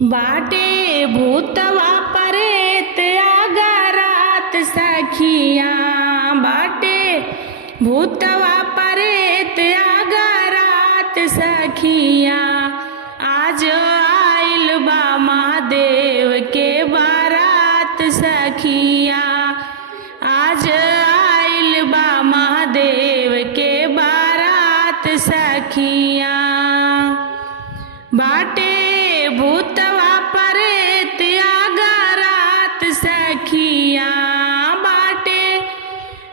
बाटे भूतवा परेत आगरात सखिया, बाटे भूतवा परेत आगरात सखिया। आज आइल बा महादेव के बारात सखिया, आज आइल बा महादेव के बारात सखिया। बाटे भूतवा परेत आगरात सखिया, बाटे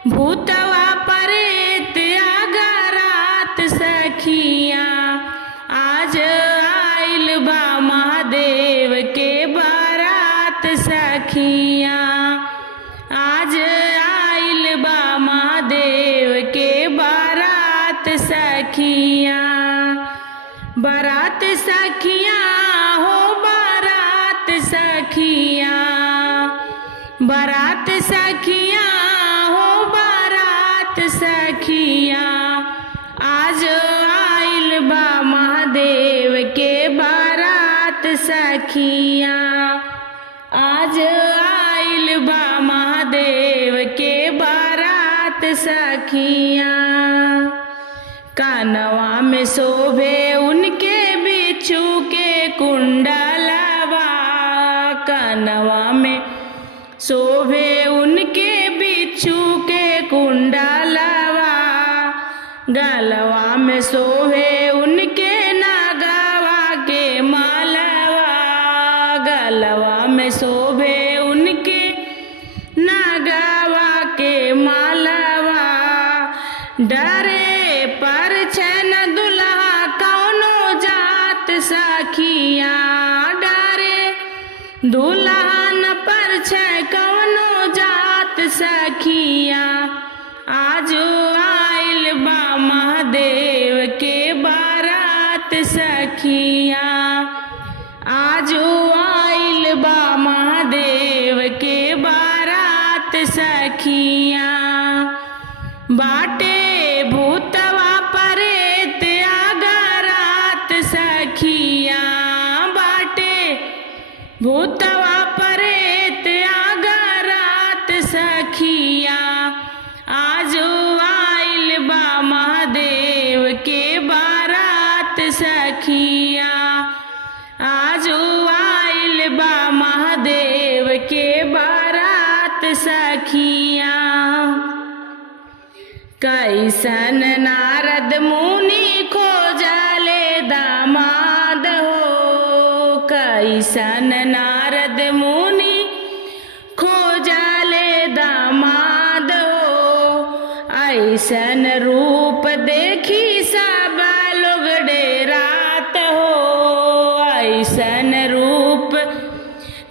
भूतवा परेत आगरात सखिया। आज आइल बा महादेव के बारात सखिया, आज आइल बा महादेव के बारात सखिया। बारात सखिया हो बारात सखिया, बारात सखिया हो बारात सखिया। आज आइल बा महादेव के बारात सखिया, आज आइल बा महादेव के बारात सखिया। कानवा में शोभे उनके बिच्छू के कुंडलवा, कानवा में शोभे उनके बिच्छू के कुंडलवा। गलवा में शोभे उनके नागवा के मालवा, गलवा में शोभे उनके नागवा के मालवा। डरे पर छन दुल्हा कौनो जात सखिया, डरे दुल्हन पर छै कौनो जात सखिया। आज आइल बा महादेव के बारात सखिया, आज आइल बा महादेव के बारात सखिया। बाटे भूतवा परेत आगरात सखिया, बाटे भूतवा परेत आगरात सखिया। आज आइल बा महादेव के बारात सखिया, आज आइल बा महादेव के बारात सखिया। कैसन नारद मुनि खोजले दामाद हो, कैसन नारद मुनि खोजले दामाद हो। ऐसन रूप देखी सब लोग डेरात हो, ऐसन रूप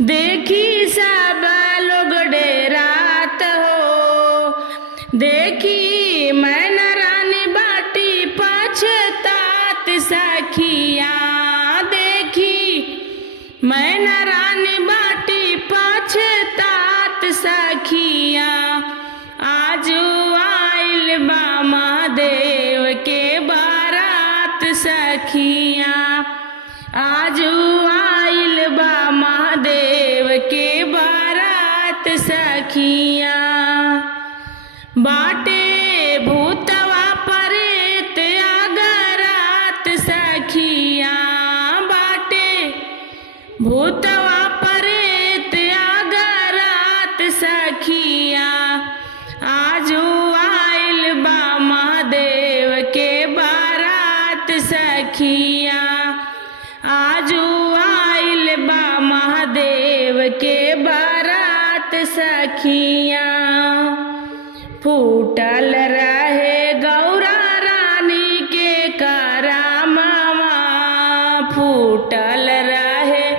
देखी सब लोग डेरात हो। देखी मैना रानी बाटी पछतात सखिया, देखी मैना रानी बाटी पछतात सखिया। आज आइल बा महादेव के बारात सखिया, आज आइल बा महादेव के बारात सखिया। बाटे भूतवा परेत आगरात सखिया, बाटे भूतवा परेत आगरात सखिया। आज आइल बा महादेव के बारात सखिया, आज आइल बा महादेव के बारात सखिया। फूटल रहे गौरा रानी के करामवा, फूटल रहे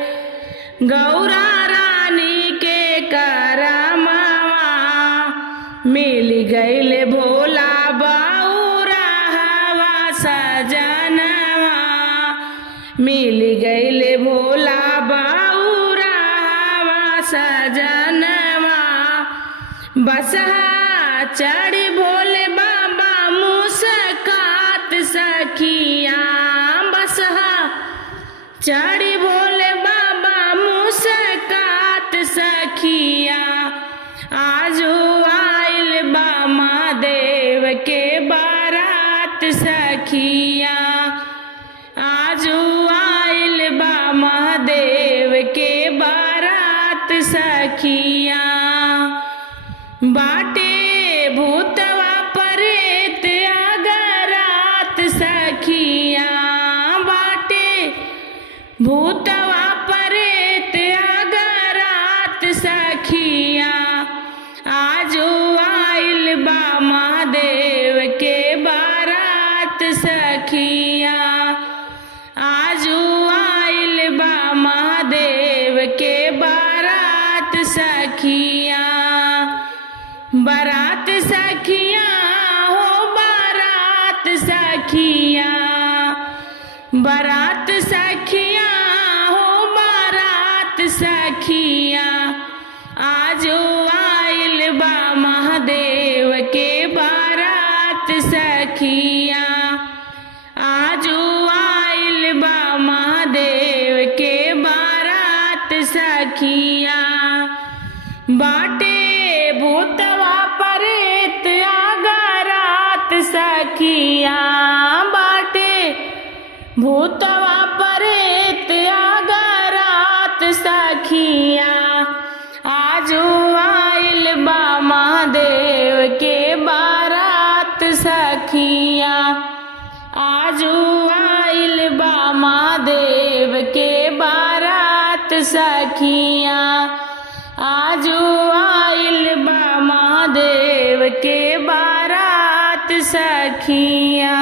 गौरा रानी के करामवा। मिल गईल भोला बाऊरा हवा सजनवा, मिल गईल भोला बाऊरा हवा सजनवा। बसहा चढ़ी भोले बाबा मुस्कात सखिया, बसहा चढ़ी भोले बाबा सखिया आजू आइल बा महादेव के बारात सखिया आजू आइल बा महादेव के बारात सखिया बाटे भूतवा परेत अगरात सखिया बाटे भूतवा परेत अगरात सखिया आजू आइल बा महादेव के बारात सखिया आजू आइल बा महादेव के बारात सखिया बारात सखिया हो बारात सखिया बारात सखिया हो बारात सखिया आजू आइल बा महादेव के बारात सखिया आजू आइल बा महादेव के बारात सखिया बाटे भूतवा परेत अगरात सखिया बाटे भूतवा परेत अगरात सखिया आजू आइल बा महादेव के बारात सखिया आजू आइल बा महादेव के बारात सखिया आजू आइल बा महादेव के बारात सखिया।